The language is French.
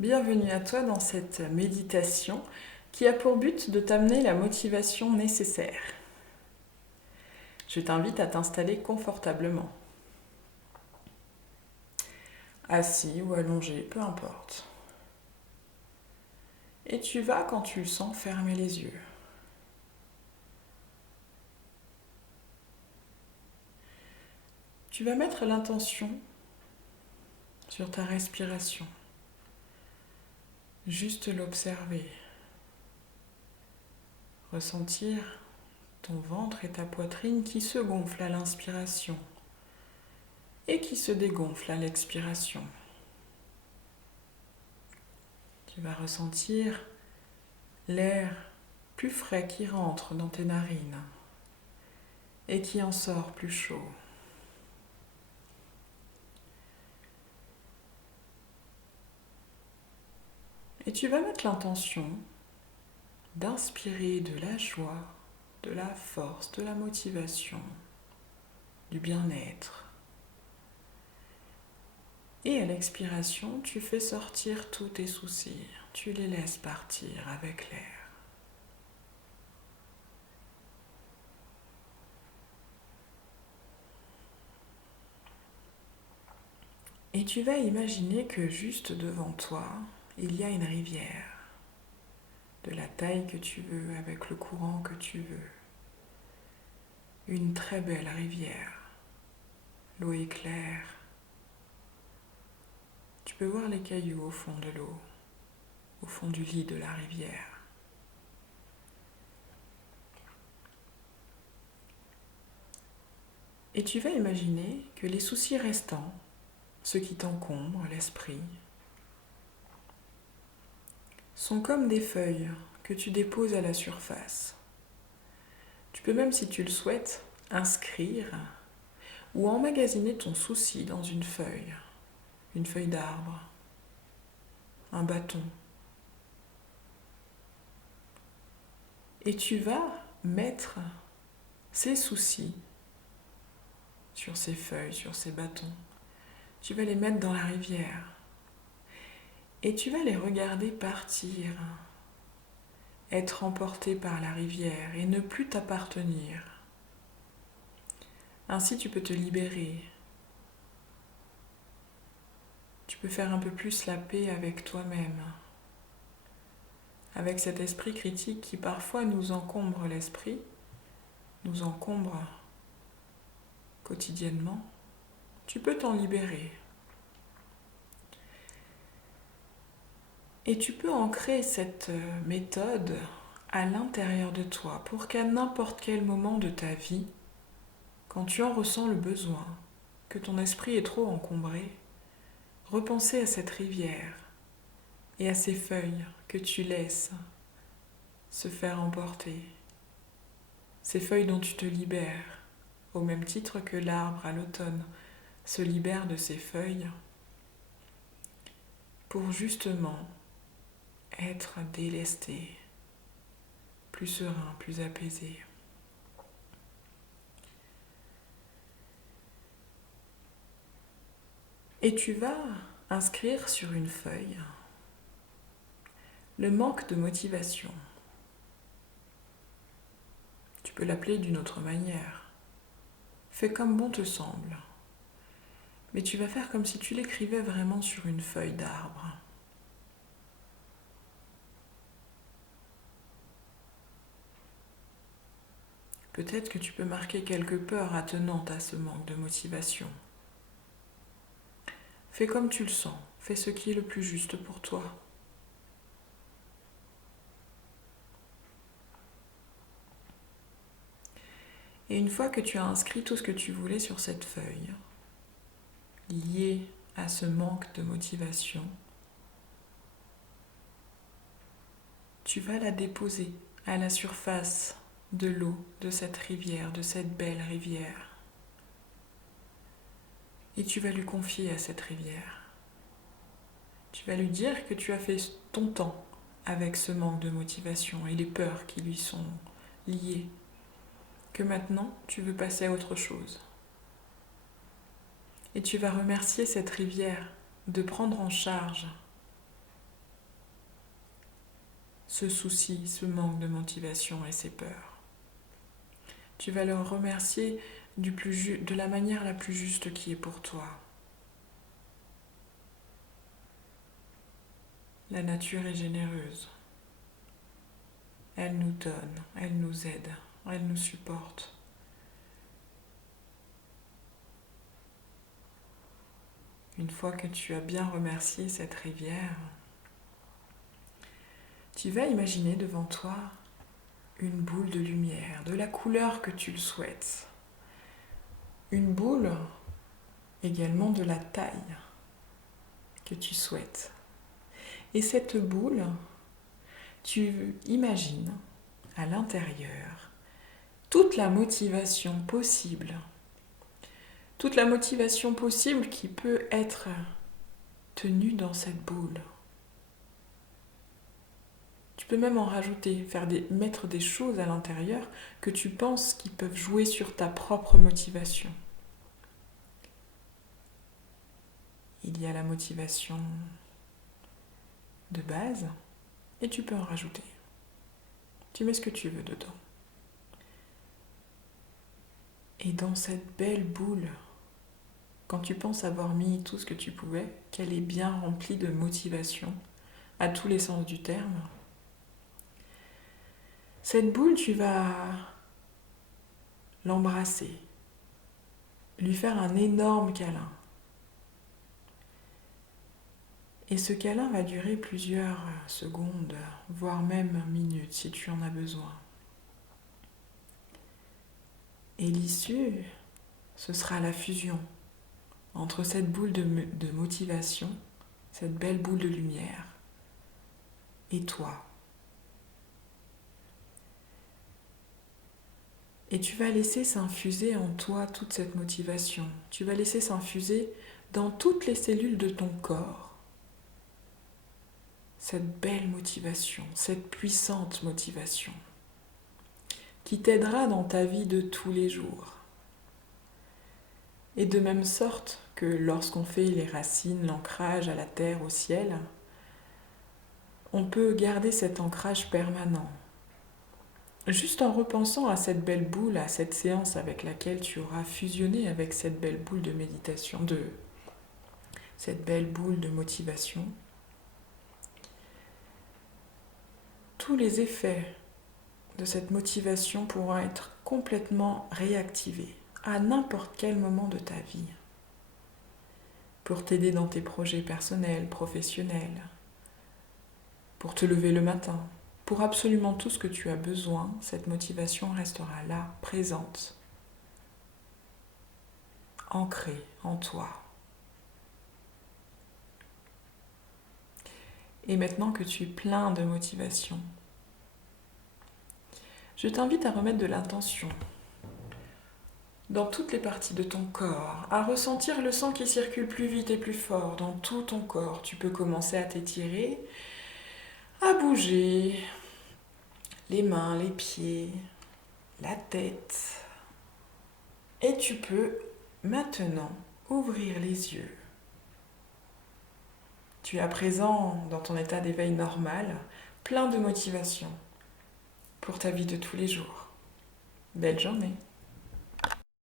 Bienvenue à toi dans cette méditation qui a pour but de t'amener la motivation nécessaire. Je t'invite à t'installer confortablement, assis ou allongé, peu importe. Et tu vas, quand tu le sens, fermer les yeux. Tu vas mettre l'intention sur ta respiration, juste l'observer, ressentir ton ventre et ta poitrine qui se gonflent à l'inspiration et qui se dégonflent à l'expiration. Tu vas ressentir l'air plus frais qui rentre dans tes narines et qui en sort plus chaud. Et tu vas mettre l'intention d'inspirer de la joie, de la force, de la motivation, du bien-être. Et à l'expiration, tu fais sortir tous tes soucis. Tu les laisses partir avec l'air. Et tu vas imaginer que juste devant toi, il y a une rivière, de la taille que tu veux, avec le courant que tu veux. Une très belle rivière. L'eau est claire. Tu peux voir les cailloux au fond de l'eau, au fond du lit de la rivière. Et tu vas imaginer que les soucis restants, ceux qui t'encombrent l'esprit, sont comme des feuilles que tu déposes à la surface. Tu peux même, si tu le souhaites, inscrire ou emmagasiner ton souci dans une feuille d'arbre, un bâton. Et tu vas mettre ces soucis sur ces feuilles, sur ces bâtons. Tu vas les mettre dans la rivière et tu vas les regarder partir, être emporté par la rivière et ne plus t'appartenir. Ainsi, tu peux te libérer. Tu peux faire un peu plus la paix avec toi-même, avec cet esprit critique qui parfois nous encombre l'esprit, nous encombre quotidiennement. Tu peux t'en libérer. Et tu peux ancrer cette méthode à l'intérieur de toi pour qu'à n'importe quel moment de ta vie, quand tu en ressens le besoin, que ton esprit est trop encombré, repenser à cette rivière et à ces feuilles que tu laisses se faire emporter. Ces feuilles dont tu te libères, au même titre que l'arbre à l'automne se libère de ses feuilles, pour justement être délesté, plus serein, plus apaisé. Et tu vas inscrire sur une feuille le manque de motivation. Tu peux l'appeler d'une autre manière. Fais comme bon te semble. Mais tu vas faire comme si tu l'écrivais vraiment sur une feuille d'arbre. Peut-être que tu peux marquer quelques peurs attenantes à ce manque de motivation. Fais comme tu le sens, fais ce qui est le plus juste pour toi. Et une fois que tu as inscrit tout ce que tu voulais sur cette feuille, lié à ce manque de motivation, tu vas la déposer à la surface de l'eau de cette rivière, de cette belle rivière. Et tu vas lui confier à cette rivière. Tu vas lui dire que tu as fait ton temps avec ce manque de motivation et les peurs qui lui sont liées, que maintenant tu veux passer à autre chose. Et tu vas remercier cette rivière de prendre en charge ce souci, ce manque de motivation et ces peurs. Tu vas le remercier de la manière la plus juste qui est pour toi. La nature est généreuse. Elle nous donne, elle nous aide, elle nous supporte. Une fois que tu as bien remercié cette rivière, tu vas imaginer devant toi une boule de lumière, de la couleur que tu le souhaites. Une boule également de la taille que tu souhaites. Et cette boule, tu imagines à l'intérieur toute la motivation possible. Toute la motivation possible qui peut être tenue dans cette boule. Tu peux même en rajouter, mettre des choses à l'intérieur que tu penses qui peuvent jouer sur ta propre motivation. Il y a la motivation de base et tu peux en rajouter. Tu mets ce que tu veux dedans. Et dans cette belle boule, quand tu penses avoir mis tout ce que tu pouvais, qu'elle est bien remplie de motivation, à tous les sens du terme, cette boule, tu vas l'embrasser, lui faire un énorme câlin. Et ce câlin va durer plusieurs secondes, voire même minutes si tu en as besoin. Et l'issue, ce sera la fusion entre cette boule de motivation, cette belle boule de lumière, et toi. Et tu vas laisser s'infuser en toi toute cette motivation. Tu vas laisser s'infuser dans toutes les cellules de ton corps. Cette belle motivation, cette puissante motivation qui t'aidera dans ta vie de tous les jours. Et de même sorte que lorsqu'on fait les racines, l'ancrage à la terre, au ciel, on peut garder cet ancrage permanent. Juste en repensant à cette belle boule, à cette séance avec laquelle tu auras fusionné avec cette belle boule de méditation, cette belle boule de motivation, tous les effets de cette motivation pourront être complètement réactivés à n'importe quel moment de ta vie pour t'aider dans tes projets personnels, professionnels, pour te lever le matin. Pour absolument tout ce que tu as besoin, cette motivation restera là, présente, ancrée en toi. Et maintenant que tu es plein de motivation, je t'invite à remettre de l'intention dans toutes les parties de ton corps, à ressentir le sang qui circule plus vite et plus fort dans tout ton corps. Tu peux commencer à t'étirer, à bouger les mains, les pieds, la tête. Et tu peux maintenant ouvrir les yeux. Tu es à présent dans ton état d'éveil normal, plein de motivation pour ta vie de tous les jours. Belle journée!